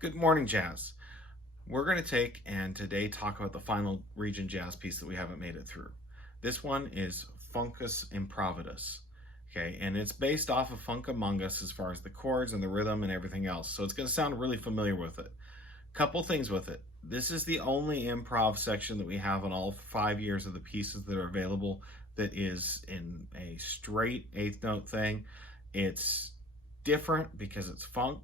Good morning, Jazz. We're going to take and today talk about the final Region Jazz piece that we haven't made it through. This one is Funcus Improvidus. Okay, and it's based off of Funk Among Us as far as the chords and the rhythm and everything else. So it's going to sound really familiar with it. Couple things with it. This is the only improv section that we have in all 5 years of the pieces that are available that is in a straight eighth note thing. It's different because it's funk,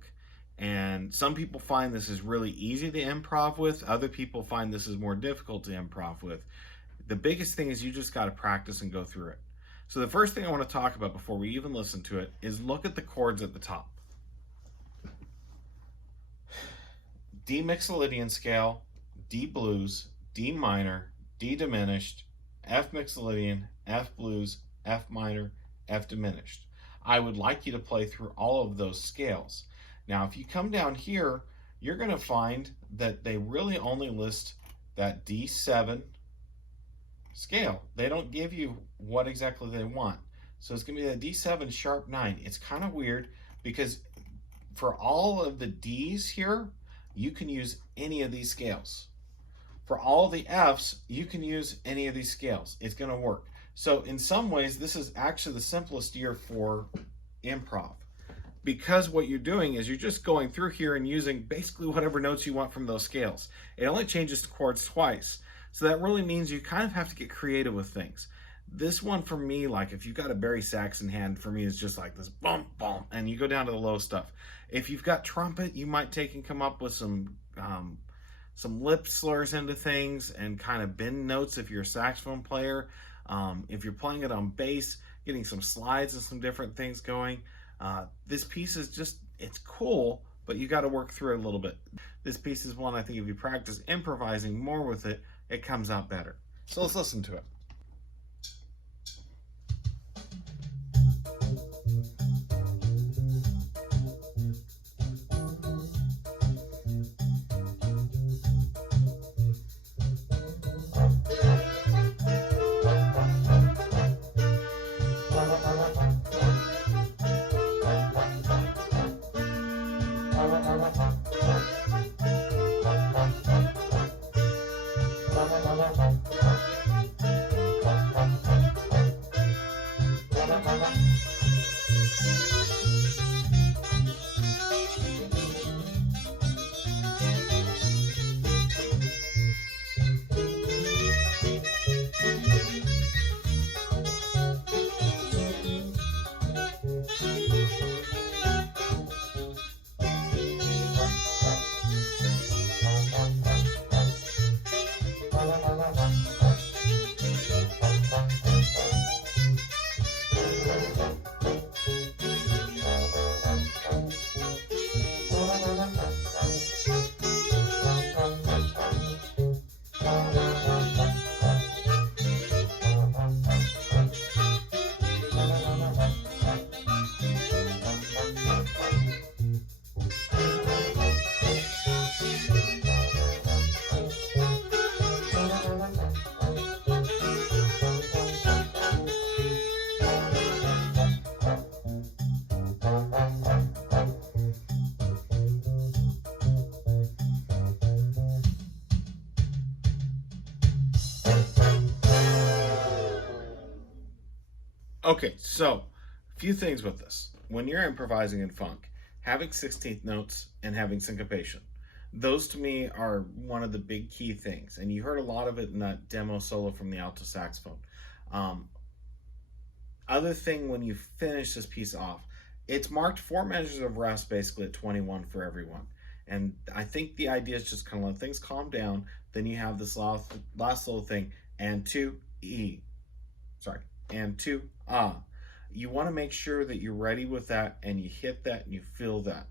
and some people find this is really easy to improv with. Other people find this is more difficult to improv with. The biggest thing is you just got to practice and go through it. So the first thing I want to talk about before we even listen to it is look at the chords at the top. D mixolydian scale, D blues, D minor, D diminished, F mixolydian, F blues, F minor, F diminished. I would like you to play through all of those scales. Now, if you come down here, you're going to find that they really only list that D7 scale. They don't give you what exactly they want. So it's going to be that D7 sharp 9. It's kind of weird because for all of the Ds here, you can use any of these scales. For all the Fs, you can use any of these scales. It's going to work. So in some ways, this is actually the simplest year for improv, because what you're doing is you're just going through here and using basically whatever notes you want from those scales. It only changes the chords twice. So that really means you kind of have to get creative with things. This one for me, like if you've got a Barry Saxon hand, for me is just like this bump, bump, and you go down to the low stuff. If you've got trumpet, you might take and come up with some lip slurs into things and kind of bend notes if you're a saxophone player. If you're playing it on bass, getting some slides and some different things going. This piece is just, it's cool, but you got to work through it a little bit. This piece is one I think if you practice improvising more with it, it comes out better. So let's listen to it. Okay, so a few things with this. When you're improvising in funk, having 16th notes and having syncopation, those to me are one of the big key things. And you heard a lot of it in that demo solo from the alto saxophone. Other thing, when you finish this piece off, it's marked 4 measures of rest basically at 21 for everyone. And I think the idea is just kind of let things calm down. Then you have this last little thing, and 2 E. Sorry. And 2 ah. You want to make sure that you're ready with that and you hit that and you feel that.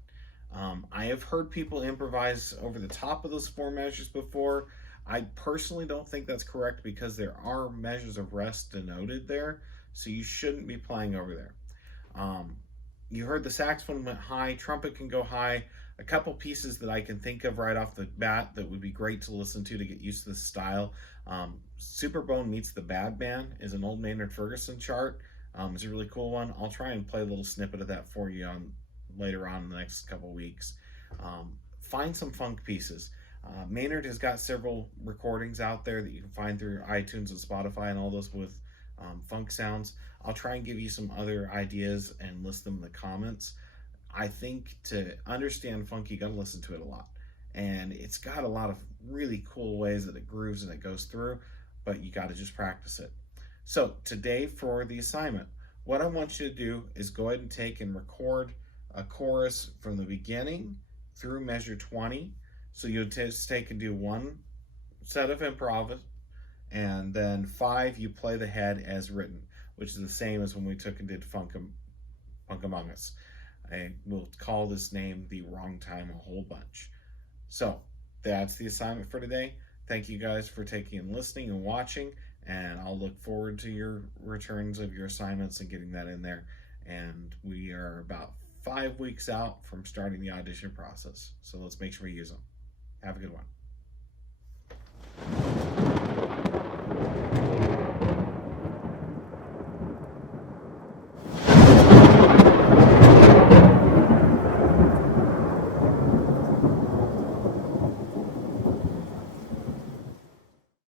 I have heard people improvise over the top of those 4 measures before. I personally don't think that's correct because there are measures of rest denoted there, so you shouldn't be playing over there. You heard the saxophone went high, trumpet can go high. A couple pieces that I can think of right off the bat that would be great to listen to get used to this style. Superbone Meets the Bad Man is an old Maynard Ferguson chart. It's a really cool one. I'll try and play a little snippet of that for you later on in the next couple weeks. find some funk pieces. Maynard has got several recordings out there that you can find through iTunes and Spotify and all those with funk sounds. I'll try and give you some other ideas and list them in the comments. I think to understand funk, you got to listen to it a lot. And it's got a lot of really cool ways that it grooves and it goes through, but you got to just practice it. So today for the assignment, what I want you to do is go ahead and take and record a chorus from the beginning through measure 20. So you'll just take and do one set of improv, and then 5 you play the head as written, which is the same as when we took and did Funk Among Us. And we'll call this name the Wrong Time a whole bunch. So that's the assignment for today. Thank you guys for taking and listening and watching, and I'll look forward to your returns of your assignments and getting that in there. And we are about 5 weeks out from starting the audition process, so let's make sure we use them. Have a good one.